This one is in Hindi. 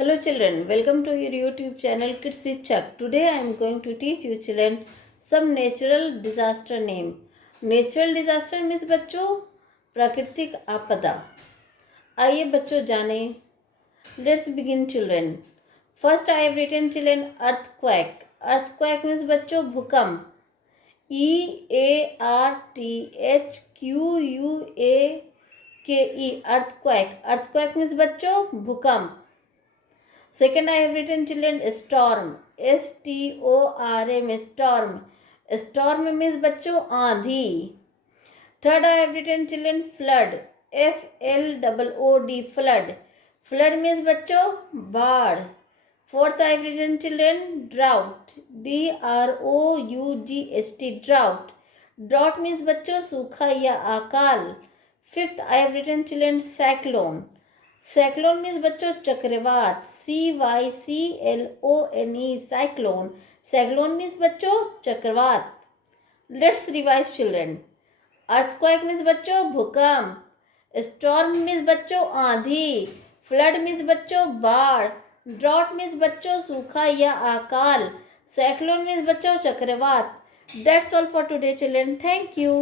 Hello children, welcome to your YouTube channel Kids Chuck. Today I am going to teach you children some natural disaster name. Natural disaster means बच्चों प्राकृतिक आपदा. आइए बच्चों जाने. Let's begin children. First I have written children earthquake. Earthquake means बच्चों भूकंप. EARTHQUAKE earthquake. Earthquake means बच्चों भूकंप. Second I have written children storm. STORM storm. Storm means बच्चों आंधी. Third I have written children flood. FLOOD flood. Flood means बच्चों बाढ़. Fourth I have written children drought. DROUGST drought. Drought means बच्चों सूखा या अकाल. Fifth I have written children cyclone. Cyclone means बच्चों चक्रवात. CYCLONE cyclone. Cyclone means बच्चों चक्रवात. Let's revise children. Earthquake means बच्चों भूकंप. Storm means बच्चों आंधी. Flood means बच्चों बाढ़. Drought means बच्चों सूखा या अकाल. Cyclone means बच्चों चक्रवात. That's all for today children. Thank you.